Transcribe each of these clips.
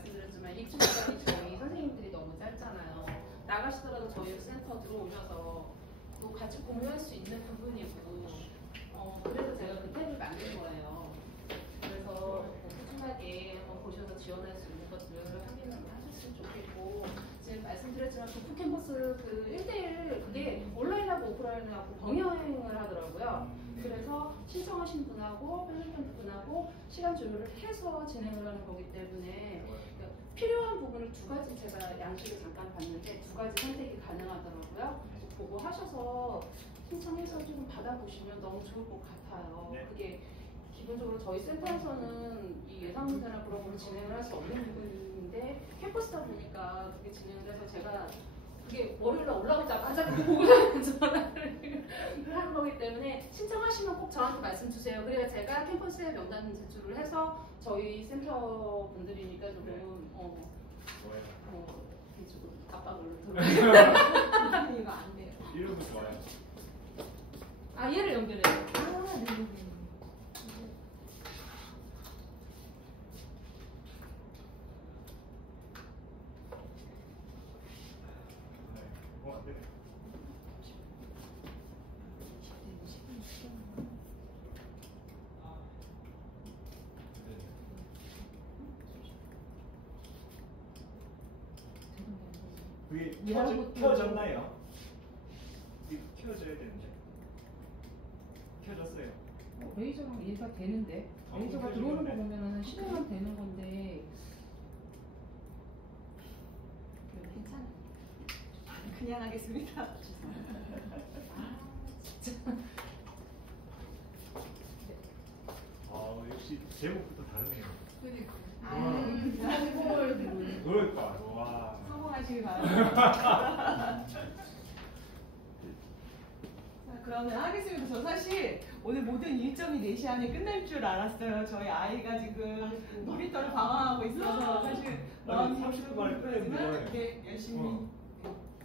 말씀드렸지만 입주 시간이 저희 선생님들이 너무 짧잖아요. 나가시더라도 저희 센터 들어오셔서 또 같이 공유할 수 있는 부분이고 그래서 제가 그 탭을 만든 거예요. 그래서 꾸준하게 보셔서 지원할 수 있는 것들을 확인을 하셨으면 좋겠고 지금 말씀드렸지만 도프 캠퍼스 그 1대1 그게 온라인하고 오프라인하고 병행을 하더라고요. 그래서 신청하신 분하고 편집한 분하고 시간 조율을 해서 진행을 하는 거기 때문에 필요한 부분을 두 가지 제가 양식을 잠깐 봤는데 두 가지 선택이 가능하더라고요. 보고 하셔서 신청해서 좀 받아보시면 너무 좋을 것 같아요. 그게 기본적으로 저희 센터에서는 이 예상 문제나 그런 걸 진행을 할 수 없는 부분인데 캠퍼스다 보니까 그게 진행돼서 제가 그게 월요일에 올라오자마자 보고 전화를 하는 거기 때문에 신청하시면 꼭 저한테 말씀 주세요. 그래야 제가 캠퍼스에 명단 제출을 해서 저희 센터 분들이니까 조금 조금 압박을 들어요. 이거 안 돼요. 이름도 좋아요. 아 얘를 연결해요. 네. 안 되네. 그게 켜졌나요? 이게 켜져야 되는데. 켜졌어요. 레이저랑 얘가 되는데 레이저가 들어오는 거 보면은 실행만 되는 건데 괜찮아. 그냥 하겠습니다. 진짜. 역시 제목부터 다르네요. 그러니까. 와. 성공하시길 바랍니다. 그러면 하겠습니다. 저 사실 오늘 모든 일정이 4시 안에 끝날 줄 알았어요. 저희 아이가 지금 놀이터를 방황하고 있어서 사실 마음이 30분 만에 끝내면 네, 열심히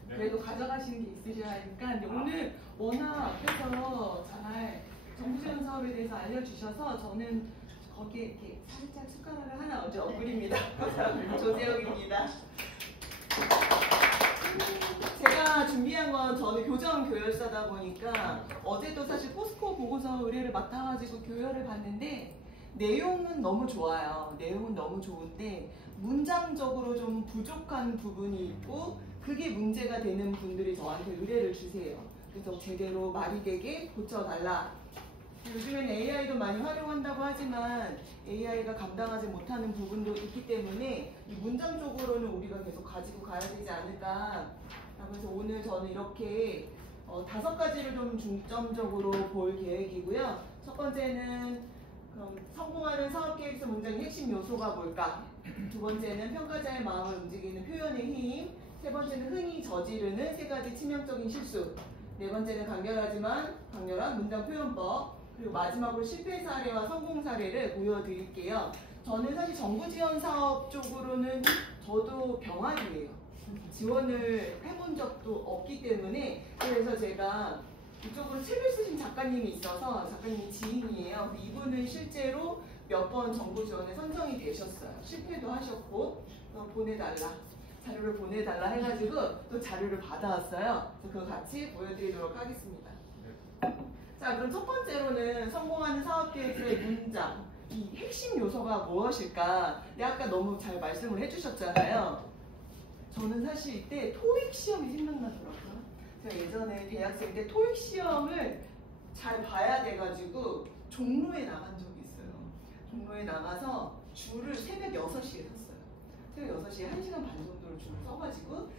그래도 가져가시는 게 있으셔야 하니까 근데 오늘 워낙 앞에서 잘 정부지원 사업에 대해서 알려주셔서 저는 거기에 이렇게 살짝 숟가락을 하나 얹어드립니다. 조세혁입니다. 제가 준비한 건 저는 교정 교열사다 보니까 어제도 사실 포스코 보고서 의뢰를 맡아가지고 교열을 봤는데 내용은 너무 좋아요. 내용은 너무 좋은데 문장적으로 좀 부족한 부분이 있고 그게 문제가 되는 분들이 저한테 의뢰를 주세요. 그래서 제대로 말이 되게 고쳐달라. 요즘에는 AI도 많이 활용한다고 하지만 AI가 감당하지 못하는 부분도 있기 때문에 이 문장적으로는 우리가 계속 가지고 가야 되지 않을까. 그래서 오늘 저는 이렇게 5가지를 좀 중점적으로 볼 계획이고요. 첫 번째는 그럼 성공하는 사업계획서 문장의 핵심 요소가 뭘까? 두 번째는 평가자의 마음을 움직이는 표현의 힘. 세 번째는 흔히 저지르는 3가지 치명적인 실수. 네 번째는 간결하지만 강렬한 문장 표현법. 그리고 마지막으로 실패 사례와 성공 사례를 보여드릴게요. 저는 사실 정부 지원 사업 쪽으로는 저도 병아리예요. 지원을 해본 적도 없기 때문에 그래서 제가 이쪽으로 책을 쓰신 작가님이 있어서 작가님이 지인이에요. 이분은 실제로 몇 번 정부 지원에 선정이 되셨어요. 실패도 하셨고 보내달라. 자료를 보내달라 해가지고 또 자료를 받아왔어요. 그래서 그거 같이 보여드리도록 하겠습니다. 자, 그럼 첫 번째로는 성공하는 사업계획서의 문장, 이 핵심 요소가 무엇일까? 아까 너무 잘 말씀을 해주셨잖아요. 저는 사실 이때 토익 시험이 생각나더라고요. 제가 예전에 대학생 때 토익 시험을 잘 봐야 돼가지고 종로에 나간 적이 있어요. 종로에 나가서 줄을 새벽 6시에 섰어요. 새벽 6시에 1시간 반 정도를 줄을 서가지고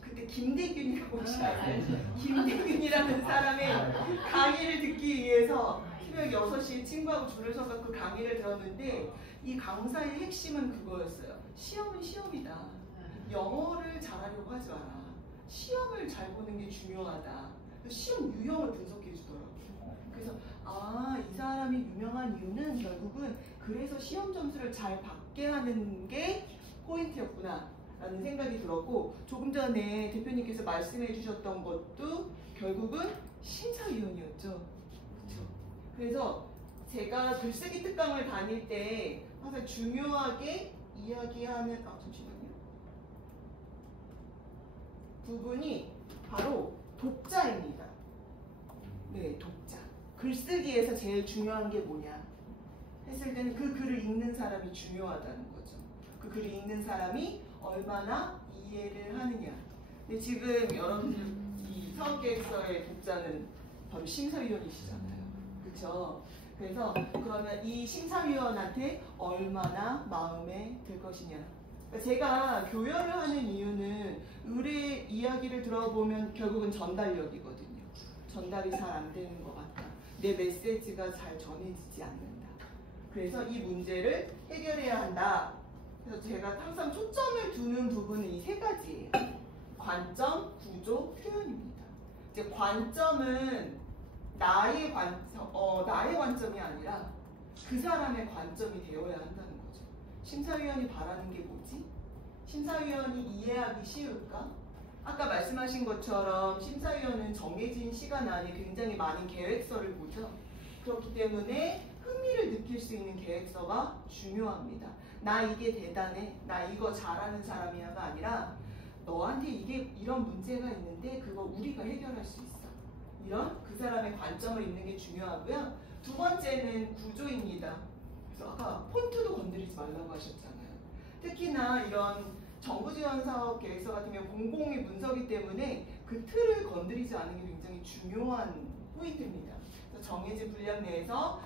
그때 김대균이라고 혹시 아세요? 김대균이라는 사람의 강의를 듣기 위해서 새벽 6시에 친구하고 줄을 서서 그 강의를 들었는데 이 강사의 핵심은 그거였어요. 시험은 시험이다. 영어를 잘하려고 하지 마라. 시험을 잘 보는 게 중요하다. 시험 유형을 분석해 주더라고요. 그래서 이 사람이 유명한 이유는 결국은 그래서 시험 점수를 잘 받게 하는 게 포인트였구나 라는 생각이 들었고 조금 전에 대표님께서 말씀해 주셨던 것도 결국은 심사위원이었죠. 그렇죠? 그래서 제가 글쓰기 특강을 다닐 때 항상 중요하게 이야기하는 잠시만요. 부분이 바로 독자입니다. 네, 독자. 글쓰기에서 제일 중요한 게 뭐냐 했을 때는 그 글을 읽는 사람이 중요하다는 거죠. 그 글을 읽는 사람이 얼마나 이해를 하느냐. 근데 지금 여러분들 이 사업계획서의 독자는 바로 심사위원이시잖아요. 그렇죠? 그래서 그러면 이 심사위원한테 얼마나 마음에 들 것이냐. 그러니까 제가 교열을 하는 이유는 의뢰 이야기를 들어보면 결국은 전달력이거든요. 전달이 잘 안 되는 것 같다. 내 메시지가 잘 전해지지 않는다. 그래서 이 문제를 해결해야 한다. 그래서 제가 항상 초점을 두는 부분은 이 세 가지예요. 관점, 구조, 표현입니다. 이제 관점은 나의 관점이 아니라 그 사람의 관점이 되어야 한다는 거죠. 심사위원이 바라는 게 뭐지? 심사위원이 이해하기 쉬울까? 아까 말씀하신 것처럼 심사위원은 정해진 시간 안에 굉장히 많은 계획서를 보죠. 그렇기 때문에 흥미를 느낄 수 있는 계획서가 중요합니다. 나 이게 대단해, 나 이거 잘하는 사람이야가 아니라 너한테 이런 문제가 있는데 그거 우리가 해결할 수 있어. 이런 그 사람의 관점을 읽는 게 중요하고요. 두 번째는 구조입니다. 그래서 아까 폰트도 건드리지 말라고 하셨잖아요. 특히나 이런 정부지원사업 계획서 같은 경우 공공의 문서이기 때문에 그 틀을 건드리지 않는 게 굉장히 중요한 포인트입니다. 그래서 정해진 분량 내에서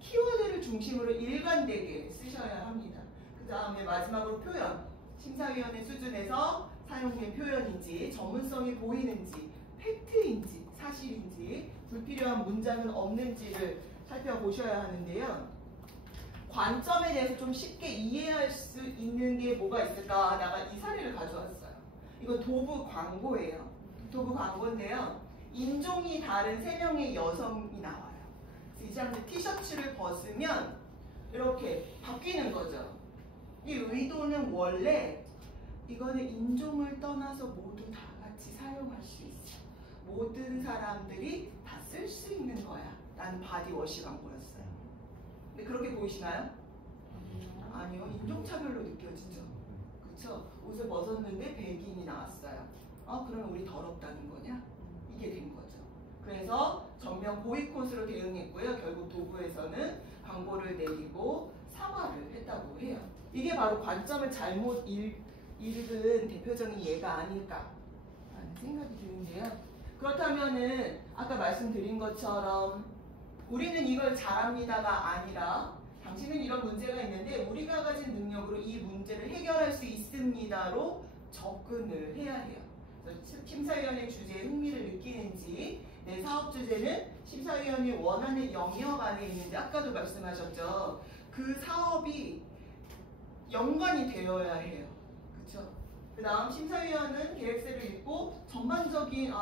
키워드를 중심으로 일관되게 쓰셔야 합니다. 그 다음에 마지막으로 표현. 심사위원회 수준에서 사용된 표현인지, 전문성이 보이는지, 팩트인지, 사실인지, 불필요한 문장은 없는지를 살펴보셔야 하는데요. 관점에 대해서 좀 쉽게 이해할 수 있는 게 뭐가 있을까 하다가 이 사례를 가져왔어요. 이건 도구 광고예요. 도구 광고인데요. 인종이 다른 3명의 여성이 나와요. 이 사람들 티셔츠를 벗으면 이렇게 바뀌는 거죠. 이 의도는 원래 이거는 인종을 떠나서 모두 다 같이 사용할 수 있어. 모든 사람들이 다 쓸 수 있는 거야. 라는 바디워시 광고였어요. 근데 그렇게 보이시나요? 아니요. 인종차별로 느껴지죠. 그렇죠? 옷을 벗었는데 백인이 나왔어요. 그러면 우리 더럽다는 거냐? 이게 된 거죠. 그래서 전면 보이콧으로 대응했고요. 결국 도구에서는 광고를 내리고 사과를 했다고 해요. 이게 바로 관점을 잘못 읽은 대표적인 예가 아닐까라는 생각이 드는데요. 그렇다면은 아까 말씀드린 것처럼 우리는 이걸 잘합니다가 아니라 당신은 이런 문제가 있는데 우리가 가진 능력으로 이 문제를 해결할 수 있습니다로 접근을 해야 해요. 심사위원의 주제에 흥미를 느끼는지, 내 사업 주제는 심사위원이 원하는 영역 안에 있는지, 아까도 말씀하셨죠. 그 사업이 연관이 되어야 해요. 그렇죠? 그 다음 심사위원은 계획서를 읽고 전반적인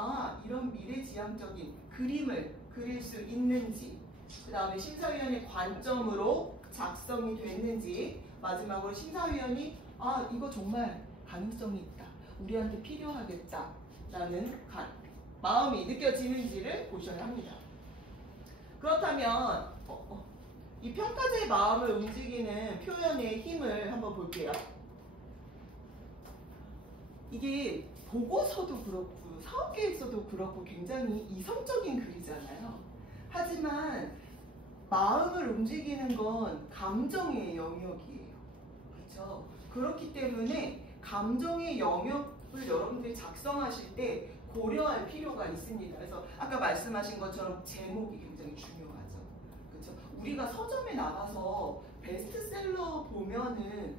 이런 미래지향적인 그림을 그릴 수 있는지, 그 다음에 심사위원의 관점으로 작성이 됐는지, 마지막으로 심사위원이 이거 정말 가능성이 있다, 우리한테 필요하겠다 라는 마음이 느껴지는지를 보셔야 합니다. 그렇다면 이 평가자의 마음을 움직이는 표현의 힘을 한번 볼게요. 이게 보고서도 그렇고 사업계획서도 그렇고 굉장히 이성적인 글이잖아요. 하지만 마음을 움직이는 건 감정의 영역이에요. 그렇죠? 그렇기 때문에 감정의 영역을 여러분들이 작성하실 때 고려할 필요가 있습니다. 그래서 아까 말씀하신 것처럼 제목이 굉장히 중요하죠. 그렇죠? 우리가 서점에 나가서 베스트셀러 보면은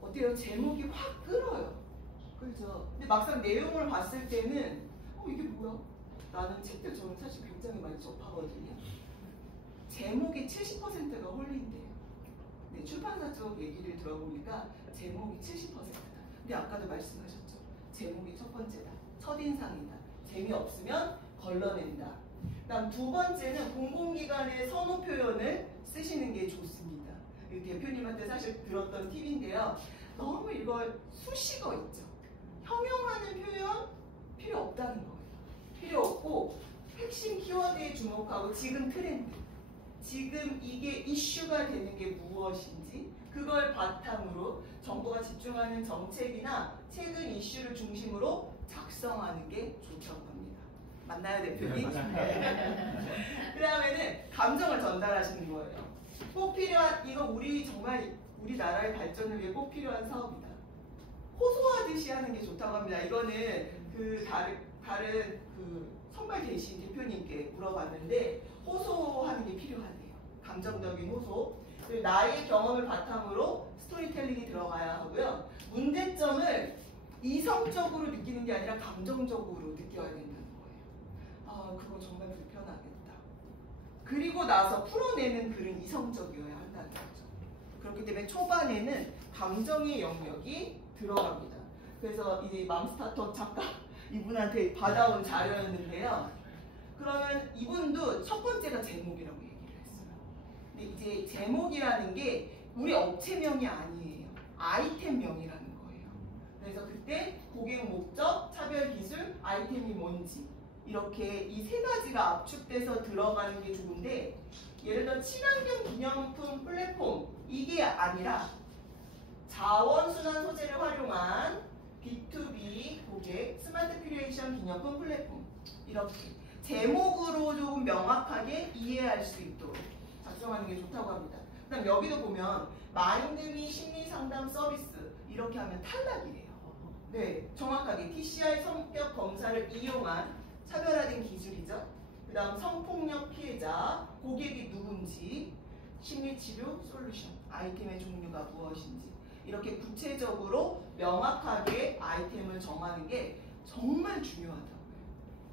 어때요? 제목이 확 끌어요. 그렇죠? 근데 막상 내용을 봤을 때는 이게 뭐야? 라는 책들 저는 사실 굉장히 많이 접하거든요. 제목이 70%가 홀린대요. 네, 출판사 쪽 얘기를 들어보니까 제목이 70%다. 근데 아까도 말씀하셨죠. 제목이 첫 번째다. 첫인상이다. 재미없으면 걸러낸다. 그다음 두 번째는 공공기관의 선호 표현을 쓰시는 게 좋습니다. 대표님한테 사실 들었던 팁인데요. 너무 이걸 수식어 있죠. 형용하는 표현 필요 없다는 거예요. 필요 없고 핵심 키워드에 주목하고 지금 트렌드, 지금 이게 이슈가 되는 게 무엇인지, 그걸 바탕으로 정부가 집중하는 정책이나 최근 이슈를 중심으로 작성하는 게 좋다고 합니다. 맞나요, 대표님? 그 다음에는 감정을 전달하시는 거예요. 꼭 필요한, 이거 정말 우리나라의 발전을 위해 꼭 필요한 사업이다. 호소하듯이 하는 게 좋다고 합니다. 이거는 그 다른 그 선발 계신 대표님께 물어봤는데 호소하는 게 필요하대요. 감정적인 호소. 그리고 나의 경험을 바탕으로 스토리텔링이 들어가야 하고요. 문제점을 이성적으로 느끼는 게 아니라 감정적으로 느껴야 된다는 거예요. 아, 그거 정말 불편하겠다. 그리고 나서 풀어내는 글은 이성적이어야 한다는 거죠. 그렇기 때문에 초반에는 감정의 영역이 들어갑니다. 그래서 이제 맘스타터 작가 이분한테 받아온 자료였는데요. 그러면 이분도 첫 번째가 제목이라고 얘기를 했어요. 근데 이제 제목이라는 게 우리 업체명이 아니에요. 아이템명이라는 거예요. 그래서 그때 고객 목적, 차별 기술, 아이템이 뭔지 이렇게 이 세 가지가 압축돼서 들어가는 게 좋은데 예를 들어 친환경 기념품 플랫폼 이게 아니라 자원순환 소재를 활용한 B2B 고객 스마트 크리에이션 기념품 플랫폼 이렇게 제목으로 조금 명확하게 이해할 수 있도록 작성하는 게 좋다고 합니다. 그 다음 여기도 보면 마인드미 심리상담 서비스 이렇게 하면 탈락이래요. 네, 정확하게 TCI 성격 검사를 이용한 차별화된 기술이죠. 그 다음 성폭력 피해자, 고객이 누군지, 심리치료 솔루션, 아이템의 종류가 무엇인지 이렇게 구체적으로 명확하게 아이템을 정하는 게 정말 중요하다고요.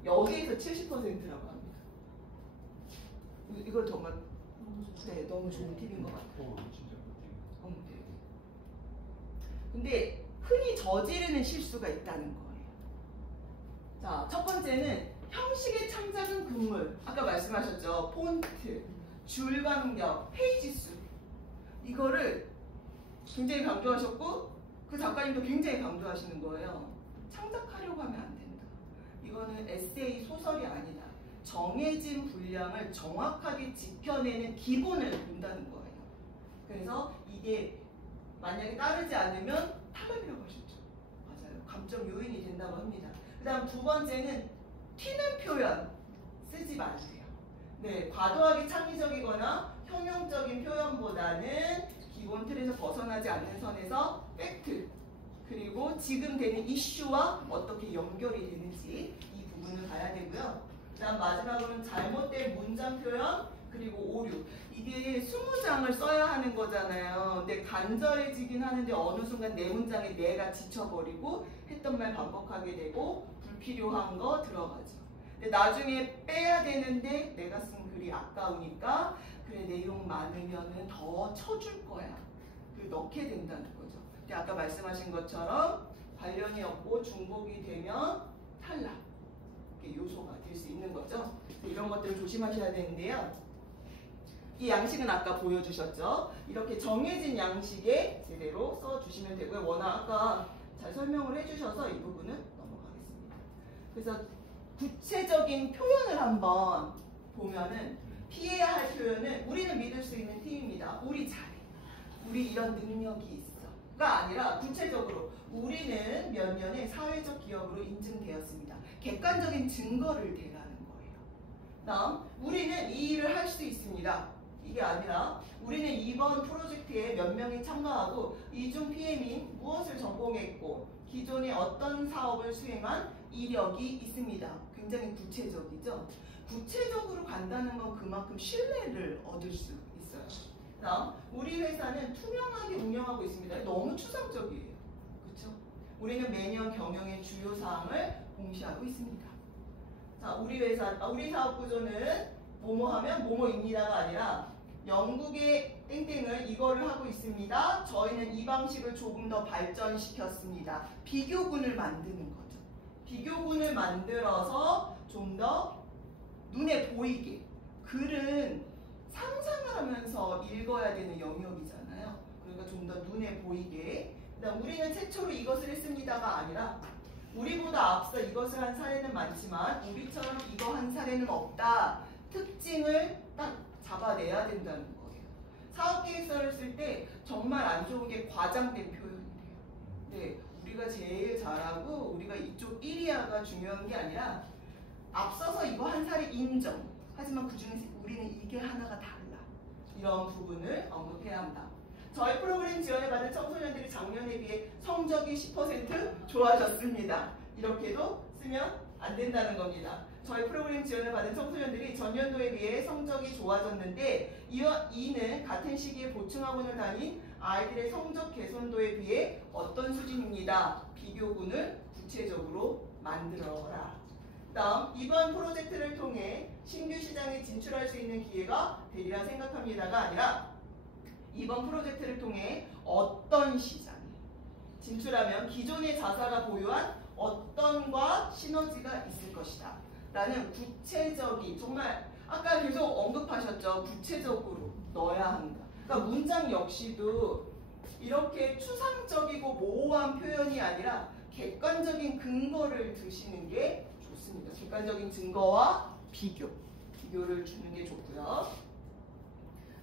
여기에서 70%라고 합니다. 이거 정말 네, 너무 좋은 팁인 것 같아요. 진짜 네. 근데 흔히 저지르는 실수가 있다는 거예요. 자, 첫 번째는 형식의 창작은 금물. 아까 말씀하셨죠. 폰트, 줄 간격, 페이지 수. 이거를 굉장히 강조하셨고 그 작가님도 굉장히 강조하시는 거예요. 창작하려고 하면 안 된다. 이거는 에세이 소설이 아니다. 정해진 분량을 정확하게 지켜내는 기본을 본다는 거예요. 그래서 이게 만약에 따르지 않으면 탈락이라고 하셨죠. 맞아요. 감점 요인이 된다고 합니다. 그 다음 두 번째는 튀는 표현 쓰지 마세요. 네, 과도하게 창의적이거나 형용적인 표현보다는 기본 틀에서 벗어나지 않는 선에서 팩트 그리고 지금 되는 이슈와 어떻게 연결이 되는지 이 부분을 봐야 되고요. 그 다음 마지막으로는 잘못된 문장 표현 그리고 오류. 이게 20장을 써야 하는 거잖아요. 근데 간절해지긴 하는데 어느 순간 내 문장에 내가 지쳐버리고 했던 말 반복하게 되고 불필요한 거 들어가죠. 근데 나중에 빼야 되는데 내가 쓴 글이 아까우니까 그래 내용 많으면은 더 쳐줄 거야. 그 넣게 된다는 거죠. 근데 아까 말씀하신 것처럼 관련이 없고 중복이 되면 탈락. 이게 요소가 될 수 있는 거죠. 이런 것들 조심하셔야 되는데요. 이 양식은 아까 보여주셨죠. 이렇게 정해진 양식에 제대로 써주시면 되고요. 워낙 아까 잘 설명을 해주셔서 이 부분은 넘어가겠습니다. 그래서 구체적인 표현을 한번 보면은 피해야 할 표현은 우리는 믿을 수 있는 팀입니다. 우리 잘해. 우리 이런 능력이 있어.가 아니라 구체적으로 우리는 몇 년의 사회적 기업으로 인증되었습니다. 객관적인 증거를 대라는 거예요. 다음, 우리는 이 일을 할 수 있습니다. 이게 아니라 우리는 이번 프로젝트에 몇 명이 참가하고 이중 PM인 무엇을 전공했고 기존에 어떤 사업을 수행한 이력이 있습니다. 굉장히 구체적이죠. 구체적으로 간다는 건 그만큼 신뢰를 얻을 수 있어요. 다음, 우리 회사는 투명하게 운영하고 있습니다. 너무 추상적이에요. 그렇죠? 우리는 매년 경영의 주요 사항을 공시하고 있습니다. 자, 우리 사업 구조는 뭐뭐 하면 뭐뭐입니다가 아니라 영국의 땡땡은 이거를 하고 있습니다. 저희는 이 방식을 조금 더 발전시켰습니다. 비교군을 만드는 거죠. 비교군을 만들어서 좀 더 눈에 보이게. 글은 상상을 하면서 읽어야 되는 영역이잖아요. 그러니까 좀 더 눈에 보이게. 그다음 우리는 최초로 이것을 했습니다가 아니라 우리보다 앞서 이것을 한 사례는 많지만 우리처럼 이거 한 사례는 없다. 특징을 딱 잡아내야 된다는 거예요. 사업 계획서를 쓸 때 정말 안 좋은 게 과장된 표현이에요. 네, 우리가 제일 잘하고 우리가 이쪽 1위야가 중요한 게 아니라 앞서서 이거 한 살이 인정. 하지만 그중에서 우리는 이게 하나가 달라. 이런 부분을 언급해야 한다. 저희 프로그램 지원을 받은 청소년들이 작년에 비해 성적이 10% 좋아졌습니다. 이렇게도 쓰면 안 된다는 겁니다. 저희 프로그램 지원을 받은 청소년들이 전년도에 비해 성적이 좋아졌는데 이는 같은 시기에 보충학원을 다닌 아이들의 성적 개선도에 비해 어떤 수준입니다. 비교군을 구체적으로 만들어라. 다음, 이번 프로젝트를 통해 신규 시장에 진출할 수 있는 기회가 되리라 생각합니다가 아니라 이번 프로젝트를 통해 어떤 시장에 진출하면 기존의 자사가 보유한 어떤과 시너지가 있을 것이다 라는 구체적인, 정말 아까 계속 언급하셨죠. 구체적으로 넣어야 한다. 그러니까 문장 역시도 이렇게 추상적이고 모호한 표현이 아니라 객관적인 근거를 두시는 게 좋습니다. 객관적인 증거와 비교를 주는 게 좋고요.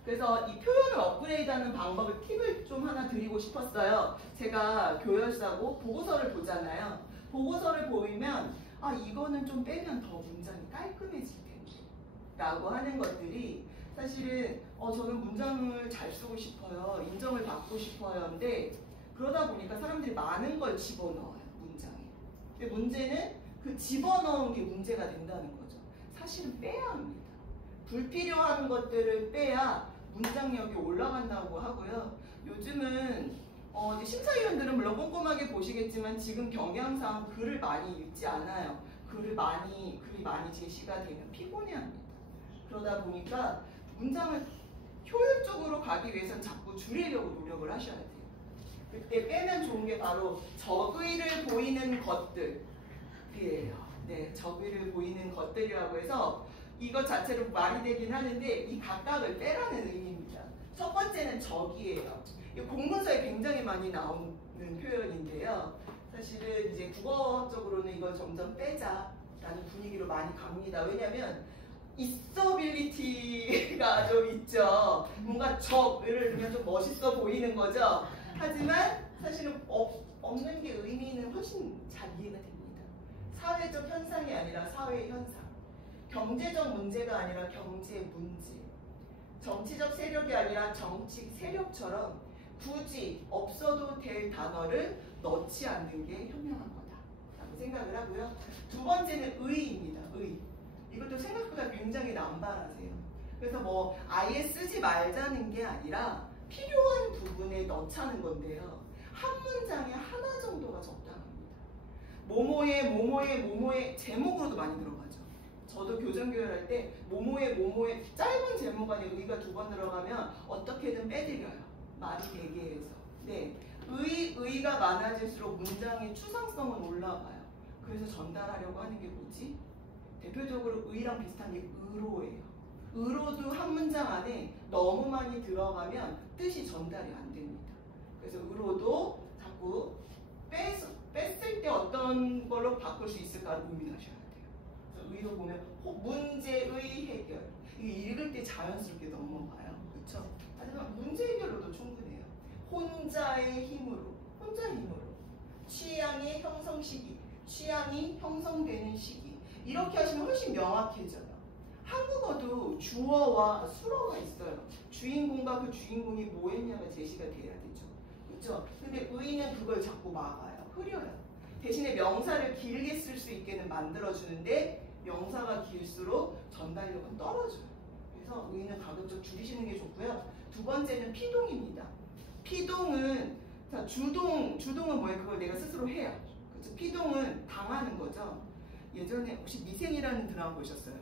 그래서 이 표현을 업그레이드하는 방법의 팁을 좀 하나 드리고 싶었어요. 제가 교열사고 보고서를 보잖아요. 보고서를 보이면 아 이거는 좀 빼면 더 문장이 깔끔해질 텐데 라고 하는 것들이 사실은 저는 문장을 잘 쓰고 싶어요. 인정을 받고 싶어요. 근데 그러다 보니까 사람들이 많은 걸 집어넣어요. 문장에. 근데 문제는 그 집어넣은 게 문제가 된다는 거죠. 사실은 빼야 합니다. 불필요한 것들을 빼야 문장력이 올라간다고 하고요. 요즘은 이제 심사위원들은 물론 꼼꼼하게 보시겠지만 지금 경향상 글을 많이 읽지 않아요. 글이 많이 제시가 되면 피곤해합니다. 그러다 보니까 문장을 효율적으로 가기 위해서는 자꾸 줄이려고 노력을 하셔야 돼요. 그때 빼면 좋은 게 바로 적의를 보이는 것들이에요. 네, 적의를 보이는 것들이라고 해서 이것 자체로 말이 되긴 하는데 이 각각을 빼라는 의미입니다. 첫 번째는 적이에요. 이 공문서에 굉장히 많이 나오는 표현인데요. 사실은 이제 국어적으로는 이걸 점점 빼자라는 분위기로 많이 갑니다. 왜냐하면 있어빌리티가 좀 있죠. 뭔가 적을 넣으면 좀 멋있어 보이는 거죠. 하지만 사실은 없는 게 의미는 훨씬 잘 이해가 됩니다. 사회적 현상이 아니라 사회 현상. 경제적 문제가 아니라 경제 문제. 정치적 세력이 아니라 정치 세력처럼 굳이 없어도 될 단어를 넣지 않는 게 현명한 거다라고 생각을 하고요. 두 번째는 의입니다. 의. 이것도 생각보다 굉장히 남발하세요. 그래서 뭐 아예 쓰지 말자는 게 아니라 필요한 부분에 넣자는 건데요. 한 문장에 하나 정도가 적당합니다. 뭐뭐의 제목으로도 많이 들어가죠. 저도 교정교열할 때 뭐뭐의 짧은 제목 안에 의가 2번 들어가면 어떻게든 빼드려요. 말이 되게 해서. 네, 의가 많아질수록 문장의 추상성은 올라가요. 그래서 전달하려고 하는 게 뭐지? 대표적으로 의랑 비슷한 게 의로예요. 의로도 한 문장 안에 너무 많이 들어가면 뜻이 전달이 안 됩니다. 그래서 의로도 자꾸 뺐을 때 어떤 걸로 바꿀 수 있을까 고민하셔야 돼요. 그래서 의로 보면 문제의 해결. 이게 읽을 때 자연스럽게 넘어가요. 그렇죠? 하지만 문제 해결로도 충분해요. 혼자의 힘으로. 취향의 형성 시기. 취향이 형성되는 시기. 이렇게 하시면 훨씬 명확해져요. 한국어도 주어와 수어가 있어요. 주인공과 그 주인공이 뭐 했냐가 제시가 돼야 되죠. 그렇죠? 근데 의는 그걸 자꾸 막아요. 흐려요. 대신에 명사를 길게 쓸 수 있게는 만들어주는데 명사가 길수록 전달력은 떨어져요. 그래서 의는 가급적 줄이시는 게 좋고요. 두 번째는 피동입니다. 피동은 자, 주동은 뭐예요? 그걸 내가 스스로 해요. 그렇죠? 피동은 당하는 거죠. 예전에 혹시 미생이라는 드라마 보셨어요?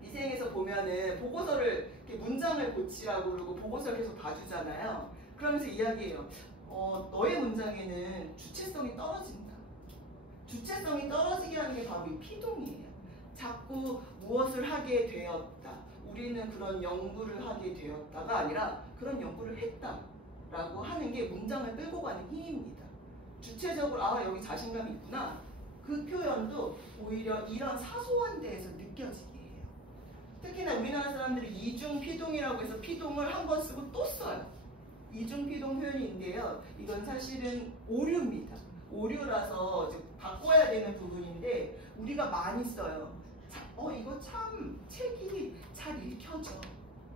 미생에서 보면은 보고서를 이렇게 문장을 고치라고 그러고 보고서를 계속 봐주잖아요. 그러면서 이야기해요. 너의 문장에는 주체성이 떨어진다. 주체성이 떨어지게 하는 게 바로 이 피동이에요. 자꾸 무엇을 하게 되었다. 우리는 그런 연구를 하게 되었다가 아니라 그런 연구를 했다라고 하는 게 문장을 끌고 가는 힘입니다. 주체적으로 여기 자신감이 있구나. 그 표현도 오히려 이런 사소한 데에서 느껴지게 해요. 특히나 우리나라 사람들이 이중 피동이라고 해서 피동을 한 번 쓰고 또 써요. 이중 피동 표현인데요. 이건 사실은 오류입니다. 오류라서 이제 바꿔야 되는 부분인데 우리가 많이 써요. 이거 참 책이 잘 읽혀져.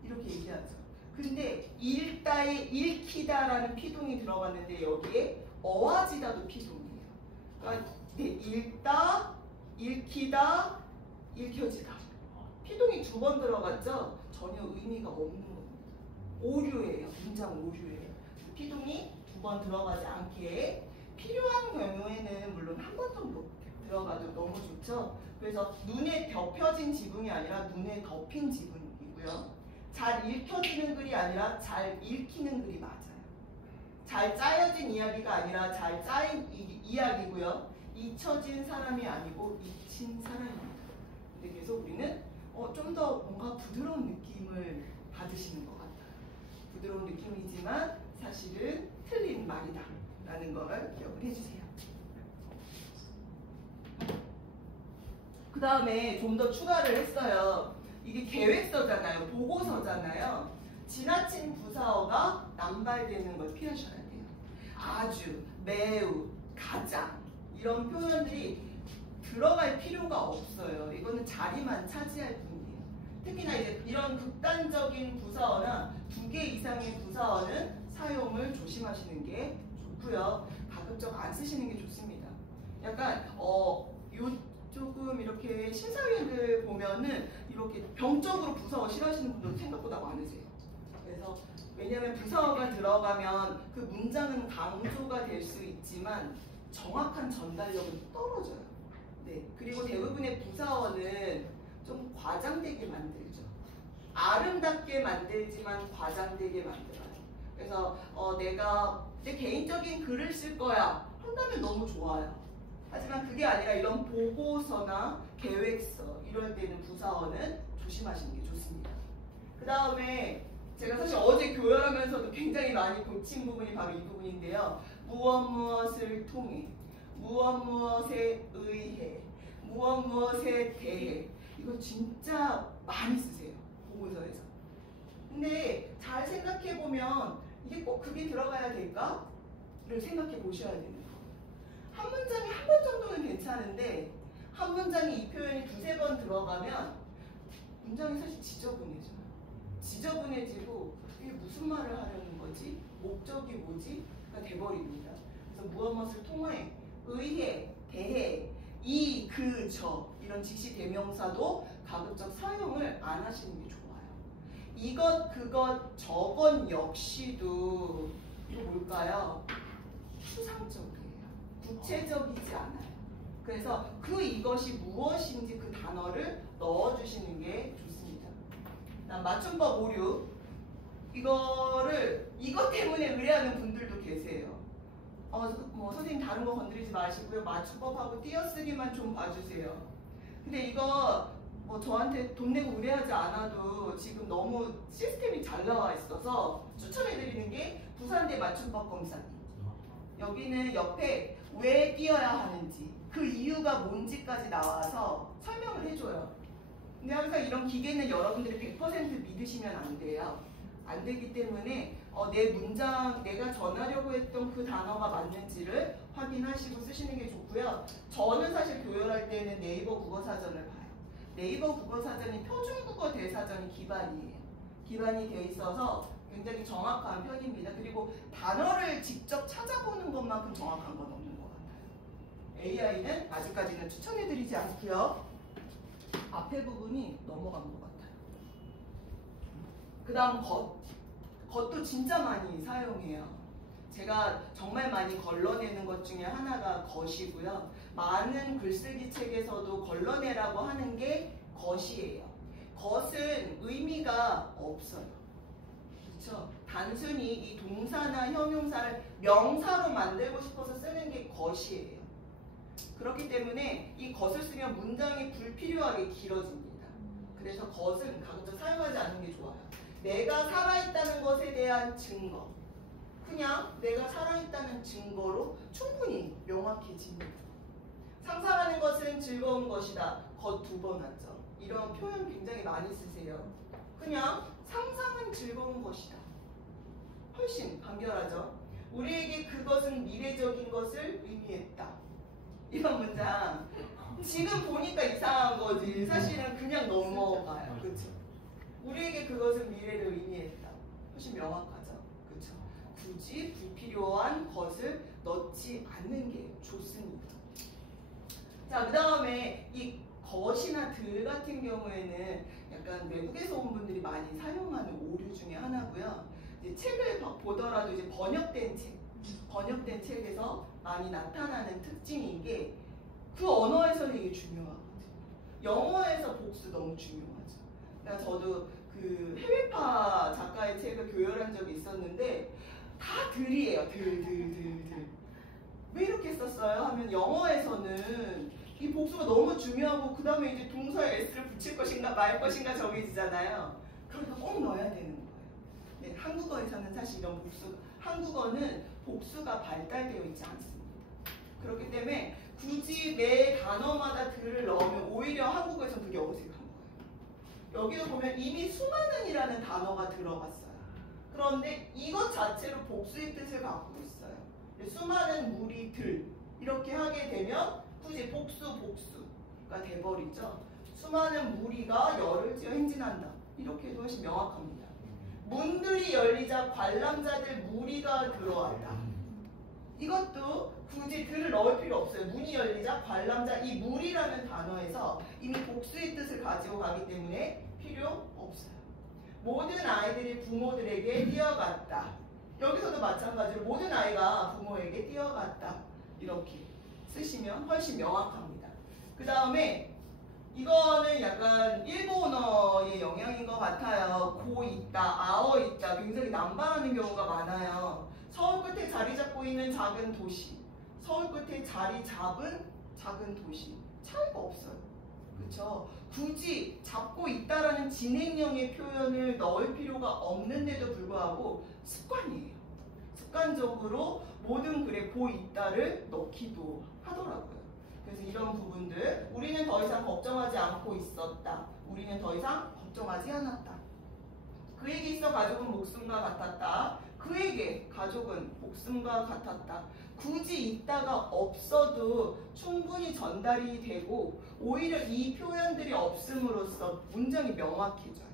이렇게 얘기하죠. 근데 읽다에 읽히다라는 피동이 들어갔는데 여기에 어와지다도 피동이에요. 그러니까 읽다, 읽히다, 읽혀지다. 피동이 2번 들어갔죠? 전혀 의미가 없는 겁니다. 오류예요. 문장 오류예요. 피동이 2번 들어가지 않게 필요한 경우에는 물론 한 번 정도 들어가도 너무 좋죠. 그래서 눈에 덮여진 지붕이 아니라 눈에 덮인 지붕이고요. 잘 읽혀지는 글이 아니라 잘 읽히는 글이 맞아요. 잘 짜여진 이야기가 아니라 잘 짜인 이야기고요. 잊혀진 사람이 아니고 잊힌 사람입니다. 근데 그래서 우리는 좀 더 뭔가 부드러운 느낌을 받으시는 것 같아요. 부드러운 느낌이지만 사실은 틀린 말이다 라는 걸 기억을 해주세요. 그 다음에 좀 더 추가를 했어요. 이게 계획서잖아요. 보고서잖아요. 지나친 부사어가 남발되는 걸 피하셔야 돼요. 아주, 매우, 가장 이런 표현들이 들어갈 필요가 없어요. 이거는 자리만 차지할 뿐이에요. 특히나 이제 이런 극단적인 부사어나 2개 이상의 부사어는 사용을 조심하시는 게 좋고요. 가급적 안 쓰시는 게 좋습니다. 약간 조금 이렇게 심사위원들 보면은 이렇게 병적으로 부사어 싫어하시는 분들 생각보다 많으세요. 그래서 왜냐하면 부사어가 들어가면 그 문장은 강조가 될 수 있지만 정확한 전달력은 떨어져요. 네. 그리고 대부분의 부사어는 좀 과장되게 만들죠. 아름답게 만들지만 과장되게 만들어요. 그래서 내가 내 개인적인 글을 쓸 거야 한다면 너무 좋아요. 하지만 그게 아니라 이런 보고서나 계획서 이럴 때는 부사어는 조심하시는 게 좋습니다. 그 다음에 제가 사실 어제 교열하면서도 굉장히 많이 고친 부분이 바로 이 부분인데요. 무엇을 통해, 무엇에 의해, 무엇에 대해 이거 진짜 많이 쓰세요. 보고서에서. 근데 잘 생각해보면 이게 꼭 그게 들어가야 될까? 를 생각해 보셔야 되는 거예요. 한 문장에 한 번 정도는 괜찮은데 한 문장에 이 표현이 2-3번 들어가면 문장이 사실 지저분해져요. 지저분해지고 이게 무슨 말을 하려는 거지? 목적이 뭐지? 가 돼버립니다. 그래서 무엇을 통해, 의해, 대해, 이, 그, 저 이런 지시 대명사도 가급적 사용을 안 하시는 게 좋아요. 이것, 그것, 저것 역시도 또 뭘까요? 추상적이에요. 구체적이지 않아요. 그래서 이것이 무엇인지 그 단어를 넣어주시는 게 좋습니다. 맞춤법 오류. 이것 때문에 의뢰하는 분들도 계세요. 선생님 다른 거 건드리지 마시고요. 맞춤법하고 띄어쓰기만 좀 봐주세요. 근데 이거 저한테 돈 내고 의뢰하지 않아도 지금 너무 시스템이 잘 나와 있어서 추천해드리는 게 부산대 맞춤법 검사기. 여기는 옆에 왜 띄어야 하는지 그 이유가 뭔지까지 나와서 설명을 해줘요. 근데 항상 이런 기계는 여러분들이 100% 믿으시면 안 돼요. 안 되기 때문에 내 문장, 내가 전하려고 했던 그 단어가 맞는지를 확인하시고 쓰시는 게 좋고요. 저는 사실 교열할 때는 네이버 국어사전을 봐요. 네이버 국어사전이 표준국어 대사전이 기반이에요. 기반이 돼 있어서 굉장히 정확한 편입니다. 그리고 단어를 직접 찾아보는 것만큼 정확한 건 없는 것 같아요. AI는 아직까지는 추천해드리지 않고요. 앞에 부분이 넘어간 것 같아요. 그 다음 겉도 진짜 많이 사용해요. 제가 정말 많이 걸러내는 것 중에 하나가 겉이고요. 많은 글쓰기 책에서도 걸러내라고 하는 게 겉이에요. 겉은 의미가 없어요. 그렇죠? 단순히 이 동사나 형용사를 명사로 만들고 싶어서 쓰는 게 겉이에요. 그렇기 때문에 이 겉을 쓰면 문장이 불필요하게 길어집니다. 그래서 겉은 가급적 사용하지 않는 게 좋아요. 내가 살아있다는 것에 대한 증거. 그냥 내가 살아있다는 증거로 충분히 명확해집니다. 상상하는 것은 즐거운 것이다. 겉 2번 왔죠. 이런 표현 굉장히 많이 쓰세요. 그냥 상상은 즐거운 것이다. 훨씬 간결하죠. 우리에게 그것은 미래적인 것을 의미했다. 이런 문장. 지금 보니까 이상한 거지. 사실은 그냥 넘어가요. 그렇죠? 우리에게 그것은 미래를 의미했다. 훨씬 명확하죠. 그렇죠? 굳이 불필요한 것을 넣지 않는 게 좋습니다. 자, 그 다음에 이 것이나 들 같은 경우에는 약간 외국에서 온 분들이 많이 사용하는 오류 중에 하나고요. 이제 책을 보더라도 이제 번역된 책에서 많이 나타나는 특징인 게 그 언어에서는 이게 중요하거든요. 영어에서 복수 너무 중요하죠. 그러니까 저도 그 해외파 작가의 책을 교열한 적이 있었는데 다 들이에요. 들. 왜 이렇게 썼어요? 하면 영어에서는 이 복수가 너무 중요하고 그 다음에 이제 동사에 s를 붙일 것인가 말 것인가 정해지잖아요. 그러니까 꼭 넣어야 되는 거예요. 네, 한국어에서는 사실 이런 한국어는 복수가 발달되어 있지 않습니다. 그렇기 때문에 굳이 매 단어마다 들을 넣으면 오히려 한국어에서는 그게 어색한 거예요. 여기도 보면 이미 수많은이라는 단어가 들어갔어요. 그런데 이것 자체로 복수의 뜻을 갖고 있어요. 수많은 무리 들 이렇게 하게 되면 굳이 복수가 돼버리죠. 수많은 무리가 열을 지어 행진한다. 이렇게 해도 훨씬 명확합니다. 문들이 열리자 관람자들 무리가 들어왔다. 이것도 굳이 들을 넣을 필요 없어요. 문이 열리자 관람자 이 무리라는 단어에서 이미 복수의 뜻을 가지고 가기 때문에 필요 없어요. 모든 아이들이 부모들에게 뛰어갔다. 여기서도 마찬가지로 모든 아이가 부모에게 뛰어갔다. 이렇게 쓰시면 훨씬 명확합니다. 그 다음에 이거는 약간 일본어의 영향인 것 같아요. 고 있다, 아어 있다 굉장히 남발하는 경우가 많아요. 서울 끝에 자리 잡고 있는 작은 도시, 서울 끝에 자리 잡은 작은 도시 차이가 없어요. 그렇죠? 굳이 잡고 있다라는 진행형의 표현을 넣을 필요가 없는데도 불구하고 습관이에요. 습관적으로 모든 글에 고 있다를 넣기도 하더라고요. 그래서 이런 부분들 우리는 더 이상 걱정하지 않고 있었다. 우리는 더 이상 걱정하지 않았다. 그에게 있어 가족은 목숨과 같았다. 그에게 가족은 목숨과 같았다. 굳이 있다가 없어도 충분히 전달이 되고 오히려 이 표현들이 없음으로써 문장이 명확해져요.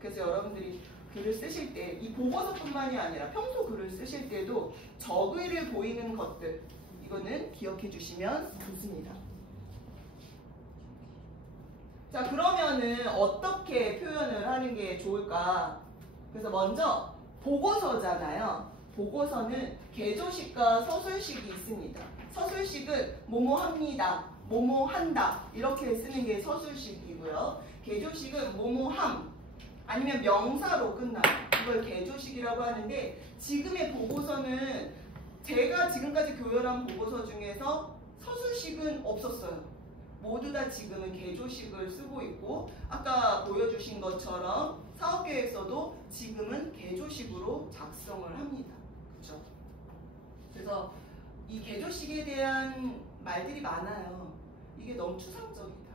그래서 여러분들이 글을 쓰실 때 이 보고서뿐만이 아니라 평소 글을 쓰실 때도 적의를 보이는 것들 이거는 기억해 주시면 좋습니다. 자, 그러면은 어떻게 표현을 하는 게 좋을까? 그래서 먼저 보고서잖아요. 보고서는 개조식과 서술식이 있습니다. 서술식은 뭐뭐합니다, 뭐뭐한다 이렇게 쓰는 게 서술식이고요. 개조식은 뭐뭐함 아니면 명사로 끝나요. 이걸 개조식이라고 하는데 지금의 보고서는 제가 지금까지 교열한 보고서 중에서 서술식은 없었어요. 모두 다 지금은 개조식을 쓰고 있고 아까 보여주신 것처럼 사업계획서도 지금은 개조식으로 작성을 합니다. 그렇죠? 그래서 이 개조식에 대한 말들이 많아요. 이게 너무 추상적이다.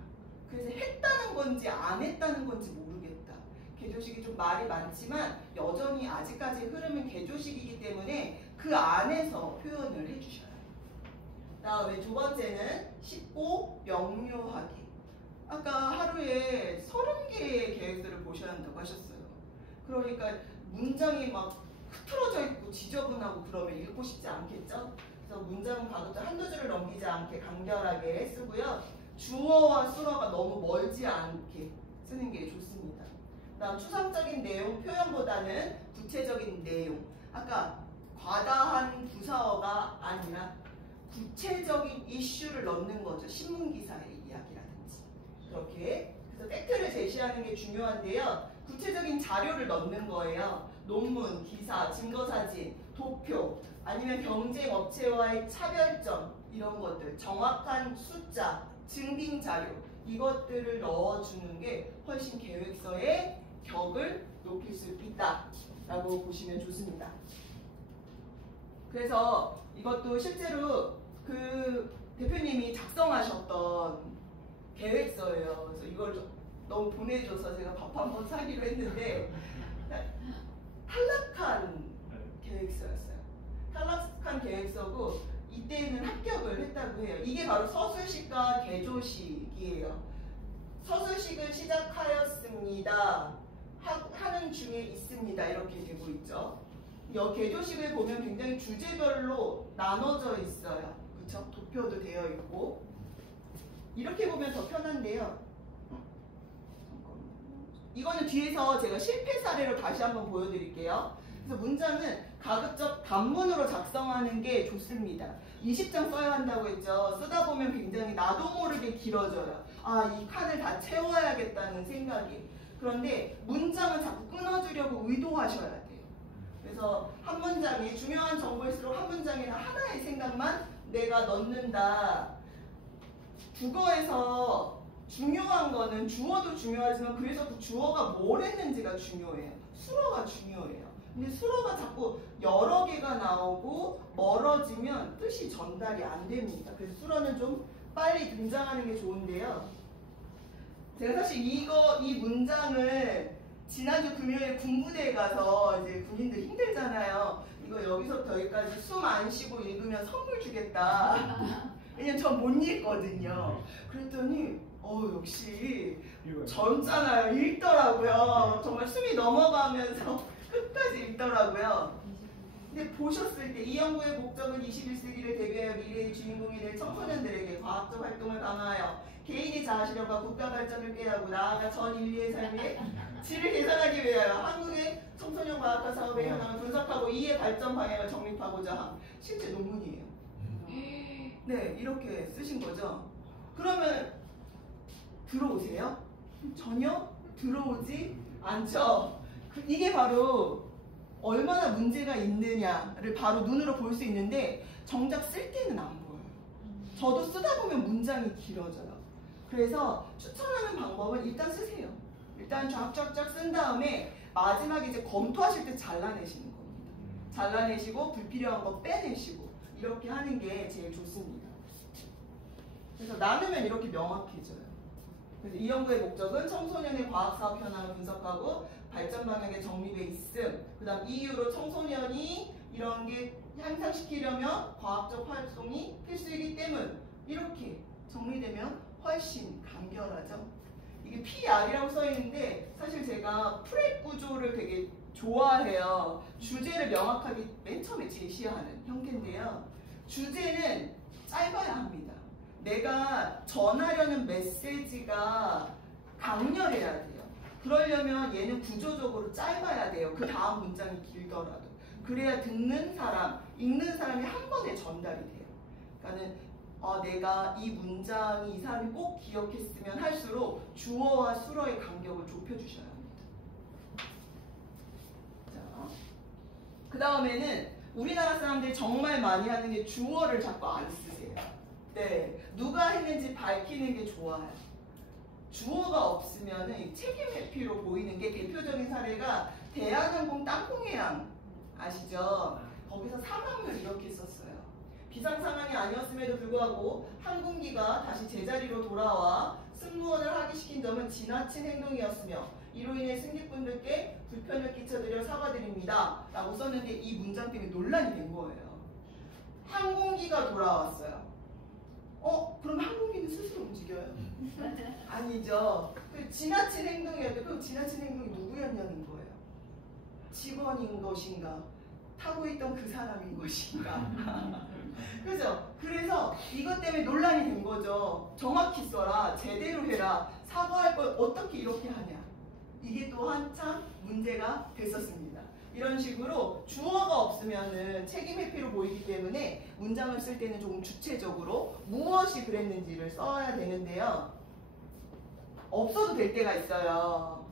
그래서 했다는 건지 안 했다는 건지 모르겠다. 개조식이 좀 말이 많지만 여전히 아직까지 흐름은 개조식이기 때문에 그 안에서 표현을 해주셔요. 다음에 두 번째는 쉽고 명료하게. 아까 하루에 30개의 계획서를 보셔야 한다고 하셨어요. 그러니까 문장이 막 흐트러져 있고 지저분하고 그러면 읽고 싶지 않겠죠? 그래서 문장은 가급적 한두 줄을 넘기지 않게 간결하게 쓰고요. 주어와 수어가 너무 멀지 않게 쓰는 게 좋습니다. 다음 추상적인 내용 표현보다는 구체적인 내용. 아까 과다한 부사어가 아니라 구체적인 이슈를 넣는 거죠. 신문기사의 이야기라든지. 그렇게. 그래서 팩트를 제시하는 게 중요한데요. 구체적인 자료를 넣는 거예요. 논문, 기사, 증거사진, 도표, 아니면 경쟁업체와의 차별점 이런 것들, 정확한 숫자, 증빙자료 이것들을 넣어주는 게 훨씬 계획서의 격을 높일 수 있다라고 보시면 좋습니다. 그래서 이것도 실제로 그 대표님이 작성하셨던 계획서예요. 그래서 이걸 너무 보내줘서 제가 밥 한 번 사기로 했는데 탈락한 계획서였어요. 탈락한 계획서고 이때는 합격을 했다고 해요. 이게 바로 서술식과 개조식이에요. 서술식을 시작하였습니다. 하는 중에 있습니다. 이렇게 되고 있죠. 개조식을 보면 굉장히 주제별로 나눠져 있어요. 그렇죠? 도표도 되어 있고 이렇게 보면 더 편한데요. 이거는 뒤에서 제가 실패 사례로 다시 한번 보여드릴게요. 그래서 문장은 가급적 단문으로 작성하는 게 좋습니다. 20장 써야 한다고 했죠. 쓰다 보면 굉장히 나도 모르게 길어져요. 아, 이 칸을 다 채워야겠다는 생각이. 그런데 문장을 자꾸 끊어주려고 의도하셔야 돼요. 그래서 한 문장이 중요한 정보일수록 한 문장에는 하나의 생각만 내가 넣는다. 국어에서 중요한 거는 주어도 중요하지만 그래서 그 주어가 뭘 했는지가 중요해요. 수어가 중요해요. 근데 수어가 자꾸 여러 개가 나오고 멀어지면 뜻이 전달이 안 됩니다. 그래서 수어는 좀 빨리 등장하는 게 좋은데요. 제가 사실 이 문장을 지난주 금요일 군부대에 가서 이제 군인들 힘들잖아요. 이거 여기서부터 여기까지 숨 안 쉬고 읽으면 선물 주겠다. 왜냐면 전 못 읽거든요. 그랬더니 역시 젊잖아요. 읽더라고요. 정말 숨이 넘어가면서 끝까지 읽더라고요. 근데 보셨을 때 이 연구의 목적은 21세기를 대비하여 미래의 주인공이 될 청소년들에게 과학적 활동을 강화하여 개인의 자아실현과 국가 발전을 꾀하고 나아가 전 인류의 삶의 질을 개선하기 위하여 한국의 청소년 과학과 사업의 현황을 분석하고 이의 발전 방향을 정립하고자 함. 실제 논문이에요. 네, 이렇게 쓰신 거죠. 그러면 들어오세요? 전혀 들어오지 않죠. 이게 바로 얼마나 문제가 있느냐를 바로 눈으로 볼 수 있는데 정작 쓸 때는 안 보여요. 저도 쓰다 보면 문장이 길어져요. 그래서 추천하는 방법은 일단 쓰세요. 일단 쫙쫙쫙 쓴 다음에 마지막에 이제 검토하실 때 잘라내시는 겁니다. 잘라내시고 불필요한 거 빼내시고 이렇게 하는 게 제일 좋습니다. 그래서 나누면 이렇게 명확해져요. 그래서 이 연구의 목적은 청소년의 과학사업 현황을 분석하고 발전 방향의 정립에 있음. 그 다음 이유로 청소년이 이런 게 향상시키려면 과학적 활동이 필수이기 때문. 이렇게 정리되면 훨씬 간결하죠. 이게 PR이라고 써있는데 사실 제가 프랩 구조를 되게 좋아해요. 주제를 명확하게 맨 처음에 제시하는 형태인데요. 주제는 짧아야 합니다. 내가 전하려는 메시지가 강렬해야 돼요. 그러려면 얘는 구조적으로 짧아야 돼요. 그 다음 문장이 길더라도. 그래야 듣는 사람, 읽는 사람이 한 번에 전달이 돼요. 그러니까는 내가 이 문장이 이 사람이 꼭 기억했으면 할수록 주어와 수어의 간격을 좁혀주셔야 합니다. 자, 그 다음에는 우리나라 사람들이 정말 많이 하는 게 주어를 자꾸 안 쓰세요. 네, 누가 했는지 밝히는 게 좋아요. 주어가 없으면 책임 회피로 보이는 게 대표적인 사례가 대한항공 땅콩해양 아시죠? 거기서 상황을 이렇게 썼어요. 비상 상황이 아니었음에도 불구하고 항공기가 다시 제자리로 돌아와 승무원을 하기시킨 점은 지나친 행동이었으며 이로 인해 승객분들께 불편을 끼쳐드려 사과드립니다. 라고 썼는데 이 문장 때문에 논란이 된 거예요. 항공기가 돌아왔어요. 그럼 항공기는 스스로 움직여요? 아니죠. 그 지나친 행동이었는데 그럼 지나친 행동이 누구였냐는 거예요. 직원인 것인가? 타고 있던 그 사람인 것인가? 그죠? 그래서 이것 때문에 논란이 된 거죠. 정확히 써라. 제대로 해라. 사과할 걸 어떻게 이렇게 하냐. 이게 또 한참 문제가 됐었습니다. 이런 식으로 주어가 없으면은 책임 회피로 보이기 때문에 문장을 쓸 때는 조금 주체적으로 무엇이 그랬는지를 써야 되는데요. 없어도 될 때가 있어요.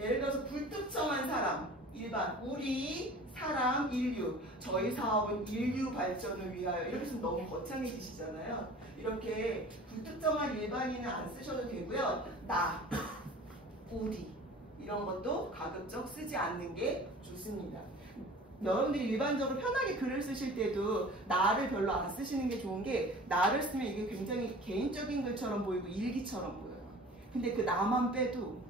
예를 들어서 불특정한 사람, 일반, 우리, 사람, 인류, 저희 사업은 인류 발전을 위하여 이렇게 쓰면 너무 거창해지시잖아요. 이렇게 불특정한 일반인은 안 쓰셔도 되고요. 나, 우리 이런 것도 가급적 쓰지 않는 게 좋습니다. 여러분들이 일반적으로 편하게 글을 쓰실 때도 나를 별로 안 쓰시는 게 좋은 게 나를 쓰면 이게 굉장히 개인적인 글처럼 보이고 일기처럼 보여요. 근데 그 나만 빼도